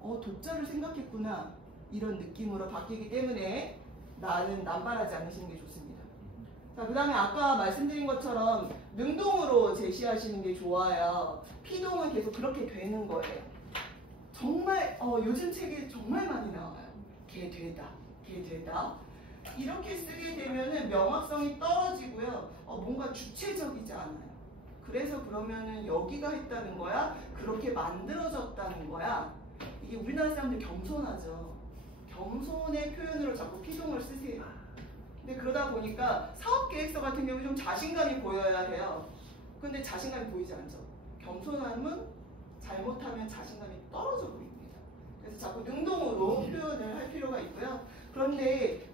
독자를 생각했구나 이런 느낌으로 바뀌기 때문에 나는 남발하지 않으시는 게 좋습니다. 자, 그 다음에 아까 말씀드린 것처럼 능동으로 제시하시는 게 좋아요. 피동은 계속 그렇게 되는 거예요. 정말 요즘 책에 정말 많이 나와요. 걔 되다, 걔 되다. 이렇게 쓰게 되면은 명확성이 떨어지고요. 뭔가 주체적이지 않아요. 그래서 그러면은 여기가 했다는 거야? 그렇게 만들어졌다는 거야? 이게 우리나라 사람들 겸손하죠. 겸손의 표현으로 자꾸 피동을 쓰세요. 근데 그러다 보니까 사업계획서 같은 경우 좀 자신감이 보여야 해요. 근데 자신감이 보이지 않죠. 겸손함은 잘못하면 자신감이 떨어져 보입니다. 그래서 자꾸 능동으로 표현을 할 필요가 있고요. 그런데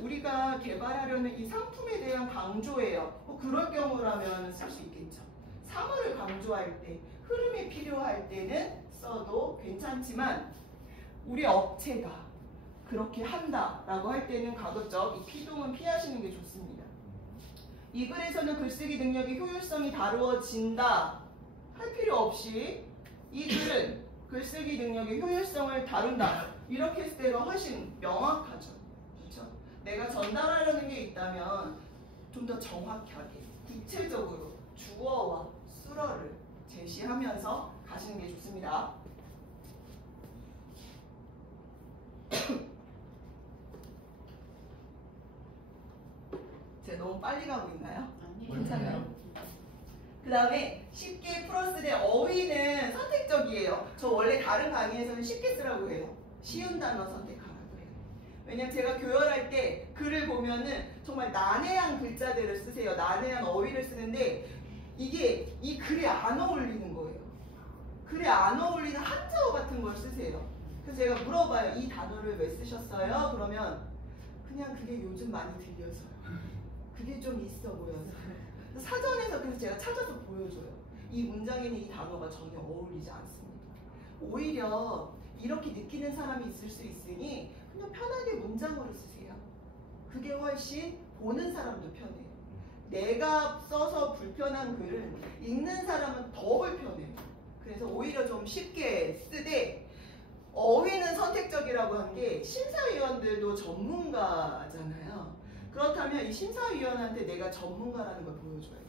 우리가 개발하려는 이 상품에 대한 강조예요. 그럴 경우라면 쓸 수 있겠죠. 사물을 강조할 때, 흐름이 필요할 때는 써도 괜찮지만 우리 업체가 그렇게 한다라고 할 때는 가급적 이 피동은 피하시는 게 좋습니다. 이 글에서는 글쓰기 능력의 효율성이 다루어진다 할 필요 없이 이 글은 글쓰기 능력의 효율성을 다룬다 이렇게 했을 때가 훨씬 명확하죠. 그렇죠? 내가 전달하려는 게 있다면 좀 더 정확하게 구체적으로 주어와 수어를 제시하면서 가시는 게 좋습니다. 제가 너무 빨리 가고 있나요? 괜찮아요. 그 다음에 쉽게 플러스 대 어휘는 선택적이에요. 저 원래 다른 강의에서는 쉽게 쓰라고 해요. 쉬운 단어 선택하라고 해요. 왜냐면 제가 교열할 때 글을 보면은 정말 난해한 글자들을 쓰세요. 난해한 어휘를 쓰는데 이게 이 글에 안 어울리는 거예요. 글에 안 어울리는 한자어 같은 걸 쓰세요. 그래서 제가 물어봐요. 이 단어를 왜 쓰셨어요? 그러면 그냥 그게 요즘 많이 들려서요. 그게 좀 있어 보여서. 사전에서 그래서 제가 찾아서 보여줘요. 이 문장에는 이 단어가 전혀 어울리지 않습니다. 오히려 이렇게 느끼는 사람이 있을 수 있으니 그냥 편하게 문장으로 쓰세요. 그게 훨씬 보는 사람도 편해요. 내가 써서 불편한 글은 읽는 사람은 더 불편해요. 그래서 오히려 좀 쉽게 쓰되 어휘는 선택적이라고 한 게 심사위원들도 전문가잖아요. 그렇다면 이 심사위원한테 내가 전문가라는 걸 보여줘야겠죠.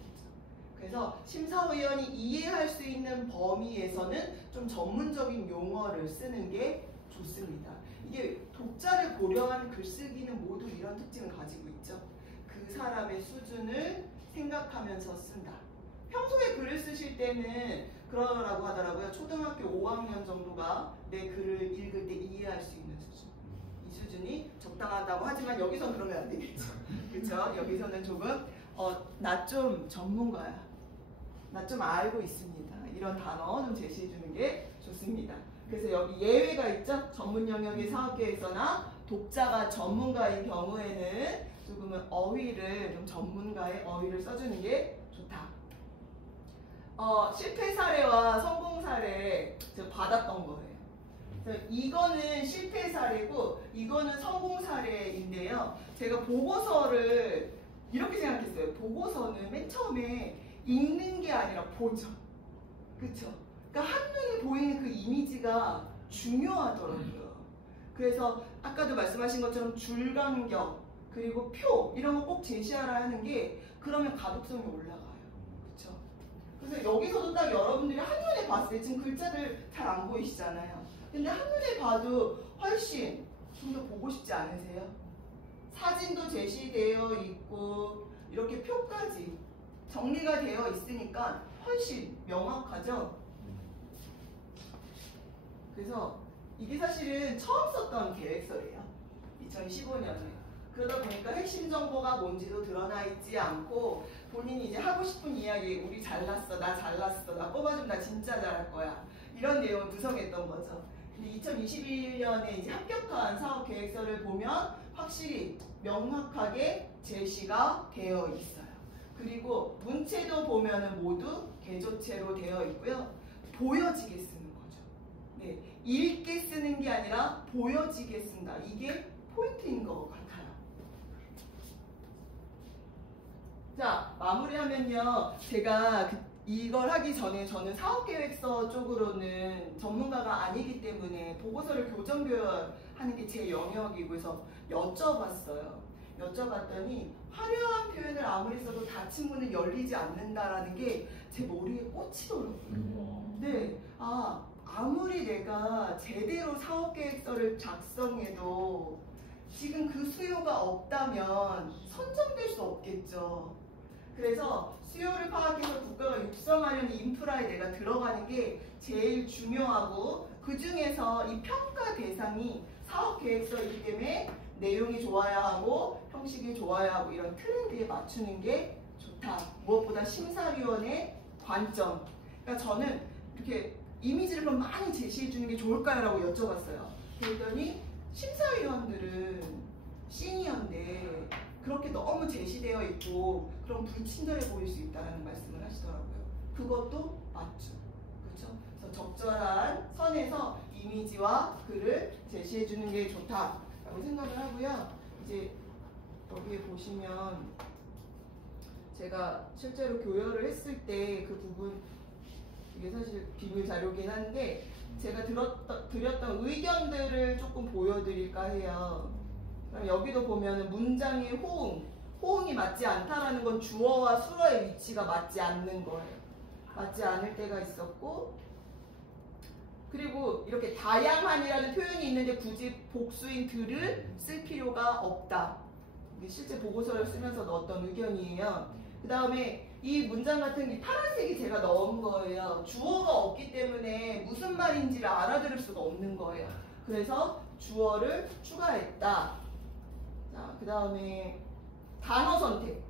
그래서 심사위원이 이해할 수 있는 범위에서는 좀 전문적인 용어를 쓰는 게 좋습니다. 이게 독자를 고려한 글쓰기는 모두 이런 특징을 가지고 있죠. 그 사람의 수준을 생각하면서 쓴다. 평소에 글을 쓰실 때는 그러라고 하더라고요. 초등학교 5학년 정도가 내 글을 읽을 때 이해할 수 있는 수준. 이 수준이 적당하다고 하지만 여기선 그러면 안 되겠죠. 그렇죠? 여기서는 조금 나 좀 전문가야. 나 좀 알고 있습니다. 이런 단어 좀 제시해 주는 게 좋습니다. 그래서 여기 예외가 있죠. 전문 영역의 사업계획서나 독자가 전문가인 경우에는 조금은 어휘를 좀 전문가의 어휘를 써주는 게 좋다. 실패 사례와 성공 사례 제가 받았던 거예요. 그래서 이거는 실패 사례고 이거는 성공 사례인데요. 제가 보고서를 이렇게 생각했어요. 보고서는 맨 처음에 읽는 게 아니라 보죠. 그쵸? 그러니까 한눈에 보이는 그 이미지가 중요하더라고요. 그래서 아까도 말씀하신 것처럼 줄간격 그리고 표 이런 거 꼭 제시하라 하는 게 그러면 가독성이 올라가요. 그쵸? 그래서 여기서도 딱 여러분들이 한눈에 봤을 때 지금 글자들 잘 안 보이시잖아요. 근데 한눈에 봐도 훨씬 좀 더 보고 싶지 않으세요? 사진도 제시되어 있고 이렇게 표까지 정리가 되어 있으니까 훨씬 명확하죠? 그래서 이게 사실은 처음 썼던 계획서예요. 2015년에. 그러다 보니까 핵심 정보가 뭔지도 드러나 있지 않고 본인이 이제 하고 싶은 이야기, 우리 잘났어, 나 잘났어, 나 뽑아주면 나 진짜 잘할 거야. 이런 내용을 구성했던 거죠. 근데 2021년에 이제 합격한 사업 계획서를 보면 확실히 명확하게 제시가 되어 있어요. 그리고 문체도 보면은 모두 개조체로 되어 있고요. 보여지게 쓰는 거죠. 네, 읽게 쓰는 게 아니라 보여지게 쓴다. 이게 포인트인 것 같아요. 자, 마무리하면요. 제가 이걸 하기 전에 저는 사업계획서 쪽으로는 전문가가 아니기 때문에 보고서를 교정교열하는 게 제 영역이고 해서 여쭤봤어요. 여쭤봤더니 화려한 표현을 아무리 써도 닫힌 문은 열리지 않는다라는 게 제 머리에 꽂히더라고요. 네, 아무리 내가 제대로 사업계획서를 작성해도 지금 그 수요가 없다면 선정될 수 없겠죠. 그래서 수요를 파악해서 국가가 육성하려는 인프라에 내가 들어가는 게 제일 중요하고, 그 중에서 이 평가 대상이 사업계획서이기 때문에 내용이 좋아야 하고 형식이 좋아야 하고 이런 트렌드에 맞추는 게 좋다. 무엇보다 심사위원의 관점. 그러니까 저는 이렇게 이미지를 좀 많이 제시해 주는 게 좋을까요? 라고 여쭤봤어요. 그랬더니 심사위원들은 시니어인데 그렇게 너무 제시되어 있고 그럼 불친절해 보일 수 있다는 말씀을 하시더라고요. 그것도 맞죠. 그렇죠? 그래서 적절한 선에서 이미지와 글을 제시해 주는 게 좋다라고 생각을 하고요. 이제 여기에 보시면 제가 실제로 교열을 했을 때 그 부분, 이게 사실 비밀 자료긴 한데 제가 드렸던 의견들을 조금 보여드릴까 해요. 여기도 보면은 문장의 호응이 맞지 않다라는 건 주어와 수어의 위치가 맞지 않는 거예요. 맞지 않을 때가 있었고, 그리고 이렇게 다양한이라는 표현이 있는데 굳이 복수인 들을 쓸 필요가 없다. 이게 실제 보고서를 쓰면서 넣었던 의견이에요. 그 다음에 이 문장 같은 게 파란색이 제가 넣은 거예요. 주어가 없기 때문에 무슨 말인지를 알아들을 수가 없는 거예요. 그래서 주어를 추가했다. 자, 그 다음에 단어 선택.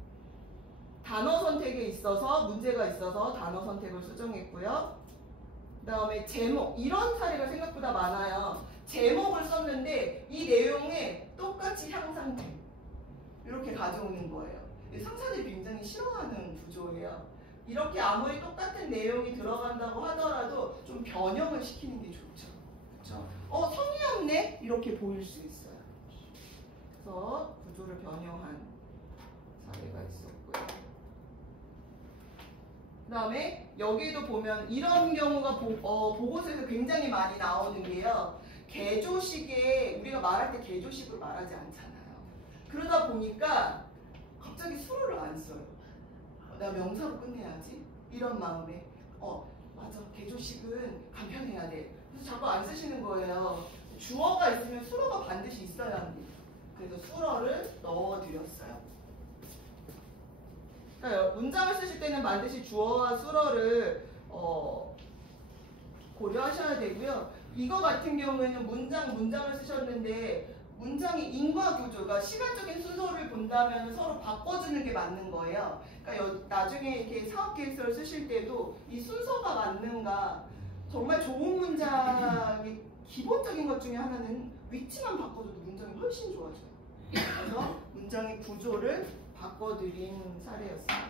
단어 선택에 있어서 문제가 있어서 단어 선택을 수정했고요. 그 다음에 제목. 이런 사례가 생각보다 많아요. 제목을 썼는데 이 내용에 똑같이 향상템. 이렇게 가져오는 거예요. 상사들이 굉장히 싫어하는 구조예요. 이렇게 아무리 똑같은 내용이 들어간다고 하더라도 좀 변형을 시키는 게 좋죠. 그렇죠? 성의 없네? 이렇게 보일 수 있어요. 그래서 구조를 변형한 사례가 있었고요. 그 다음에 여기도 보면 이런 경우가 보고서에서 굉장히 많이 나오는 게요. 개조식에 우리가 말할 때 개조식으로 말하지 않잖아요. 그러다 보니까 갑자기 수로를 안 써요. 나 명사로 끝내야지. 이런 마음에 맞아. 개조식은 간편해야 돼. 그래서 자꾸 안 쓰시는 거예요. 주어가 있으면 수로가 반드시 있어야 합니다. 그래서 수로를 넣어드렸어요. 그러니까 문장을 쓰실 때는 반드시 주어와 수로를 고려하셔야 되고요. 이거 같은 경우에는 문장을 쓰셨는데 문장이 인과 구조가 시간적인 순서를 본다면 서로 바꿔주는 게 맞는 거예요. 그러니까 나중에 이렇게 사업계획서를 쓰실 때도 이 순서가 맞는가, 정말 좋은 문장의 기본적인 것 중에 하나는 위치만 바꿔줘도 문장이 훨씬 좋아져요. 그래서 문장의 구조를 바꿔드린 사례였습니다.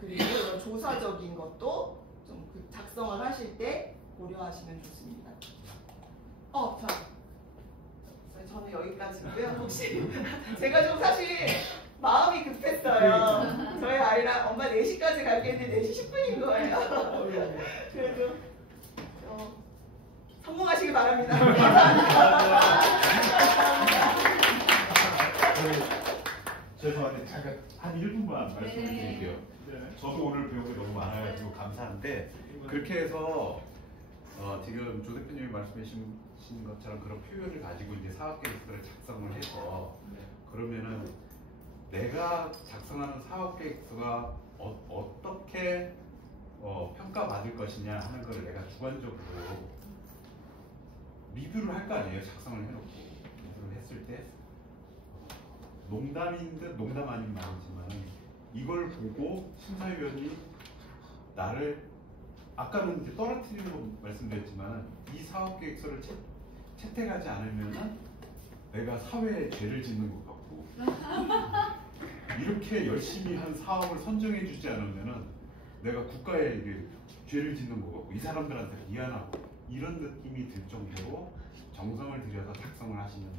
그리고 이런 조사적인 것도 좀 작성을 하실 때 고려하시면 좋습니다. 자. 저는 여기까지고요. 혹시 제가 좀 사실 마음이 급했어요. 저희 아이랑 엄마 4시까지 갈게 했는데 4시 10분인 거예요. 그래도 성공하시길 바랍니다. 죄송한데 잠깐 한 1분만 말씀드릴게요. 저도 오늘 배운 게 너무 많아가지고 감사한데, 그렇게 해서 지금 조 대표님이 말씀하신 것처럼 그런 표현을 가지고 이제 사업계획서를 작성을 해서, 그러면은 내가 작성하는 사업계획서가 어떻게 평가받을 것이냐 하는 걸 내가 주관적으로 리뷰를 할 거 아니에요. 작성을 해놓고 리뷰를 했을 때 농담인 듯 농담 아닌 말이지만 이걸 보고 심사위원이 나를, 아까는 이제 떨어뜨리는 거 말씀드렸지만 이 사업계획서를 채택하지 않으면 내가 사회에 죄를 짓는 것 같고, 이렇게 열심히 한 사업을 선정해 주지 않으면 내가 국가에 이게 죄를 짓는 것 같고 이 사람들한테 미안하고 이런 느낌이 들 정도로 정성을 들여서 작성을 하시면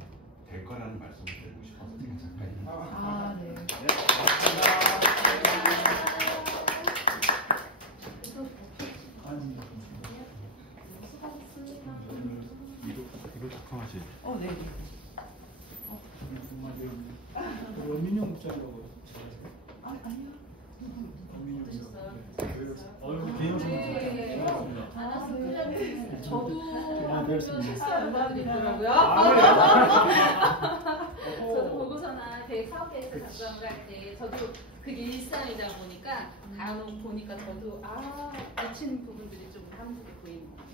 될 거라는 말씀을 드리고 싶어서 제가 잠깐. 네. 네, 고맙습니다. 같이. 네. 원민영 국장하고 잘하세요? 아니요. 원민영이요. 어떠셨어요? 개인 네. 선수. 저도 그렇습니다. 실수 안 받으더라고요. 저도 보고서나 대회 사업계획서 작성을 할 때 저도 그게 일상이다 보니까 간혹 보니까 저도 놓친 부분들이 좀 한두 개 보이는 것 같아요.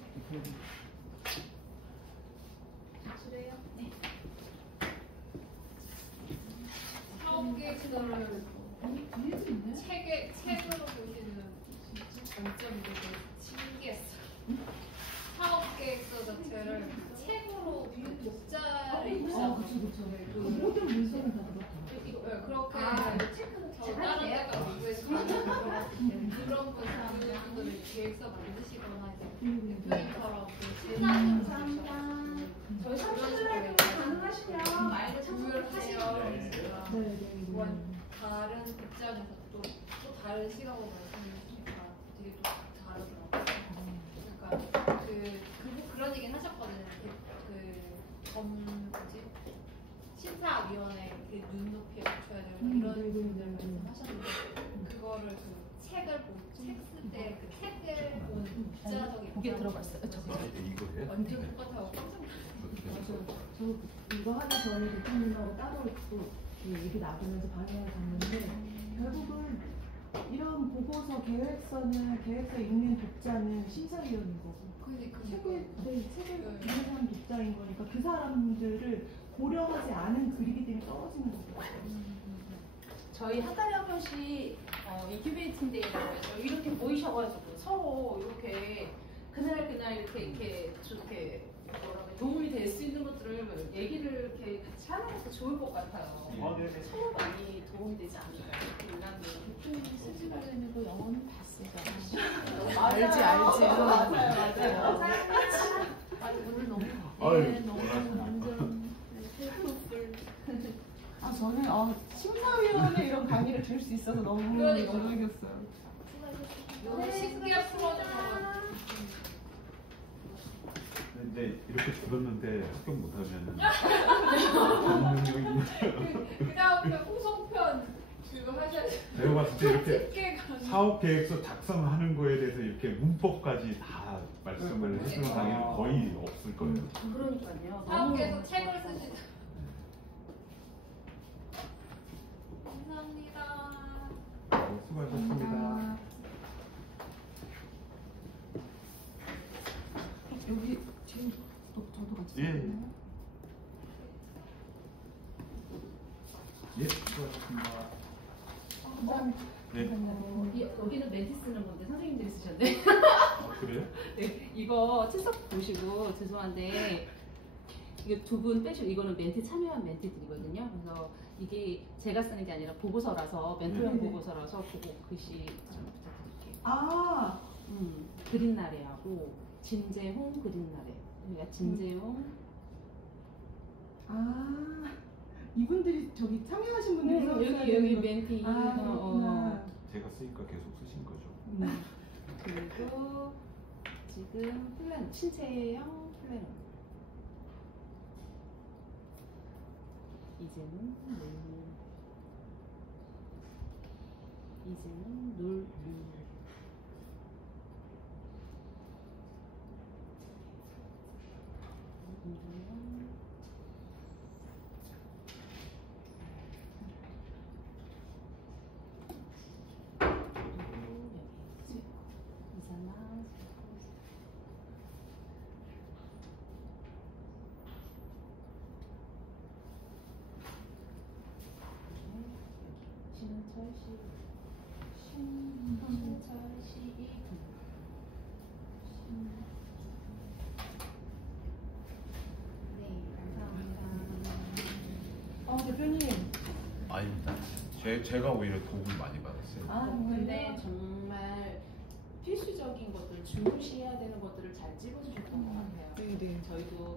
제출해요? 네. 사업계획서를 책으로 보시는 장점이 되게 신기했어요. 사업계획서 자체를 책으로 독자를 입수하는 모든 문서는 다 그렇다. 그렇게 저 다른 데가 공부해서 그런 분들을 계획서 만드시거나 이제 대표님처럼 감사합니다. 저희 삼촌들에게 가능하시면 말도 조율을 하시는 네. 다른 입장에서 또 다른 시각으로 말씀해주시니까 되게 또 다르더라고요. 그러니까 그런 얘기는 하셨거든요. 심사위원회 눈높이에 맞춰야 되고 이런 부분들 말씀하셨는데 그거를 책 쓸 때 그 책을 본 독자적인 그게 들어갔어요. 이거예요? 완전 똑같아요. 깜짝 놀랐어요. 맞아요. 저 이거 하기 전에 대표님하고 따로 또 얘기 나누면서 방향을 잡는데 결국은 이런 보고서 계획서 읽는 독자는 심사위원인 거고 책을 읽는 독자인 거니까 그 사람들을 고려하지 않은 글이기 때문에 떨어지는 거거든요. 저희 한 달에 한 번씩 인큐베이팅데이라고 해서 이렇게 모이셔가지고 서로 이렇게 그날 이렇게 도움이 될 수 있는 것들을 얘기를 이렇게 같이 하는 것도 좋을 것 같아요. 네네. 서로 많이 도움이 되지 않을까 이렇게 생각해요. 수지관련이고 영어는 다 쓰죠. 오늘 너무 아유, 저는 심사위원회 이런 강의를 들을 수 있어서 너무 영광이었어요. 신기한 프로젝트가 근데 이렇게 죽었는데 합격 못하면은 그 다음에 후속편 그거 하셔야죠. 내가 봤을 때 이렇게 쉽게 가는 사업 계획서 작성하는 거에 대해서 이렇게 문법까지 다 말씀을 해주는 강의는 거의 없을 거예요. 그러니까요. 사업계에서 책을 쓰시죠. 감사합니다. 수고하셨습니다. 여기 지금 저도 같이 예. 있나요? 예, 수고하셨습니다. 감사합니다. 네. 여기는 멘트 쓰는 건데 선생님들이 쓰셨네. 그래요? 네, 이거 출석 보시고 죄송한데 이거 두 분 빼시고 이거는 멘트 참여한 멘트들이거든요. 그래서 이게 제가 쓰는 게 아니라 보고서라서 멘토형 보고서라서 그거 글씨 좀 부탁드릴게요. 그린나래하고 진재홍 그린나래. 그러니까 진재홍. 이분들이 저기 참여하신 분들이 여기 멘티. 그렇구나. 제가 쓰니까 계속 쓰신 거죠. 그리고 지금 플랜 신체형 플랜. 이제는 놀 대표님. 아닙니다. 제가 오히려 도움을 많이 받았어요. 근데 정말 필수적인 것들, 중요시해야 되는 것들을 잘 찝어주셨던 것 같아요. 네. 저희도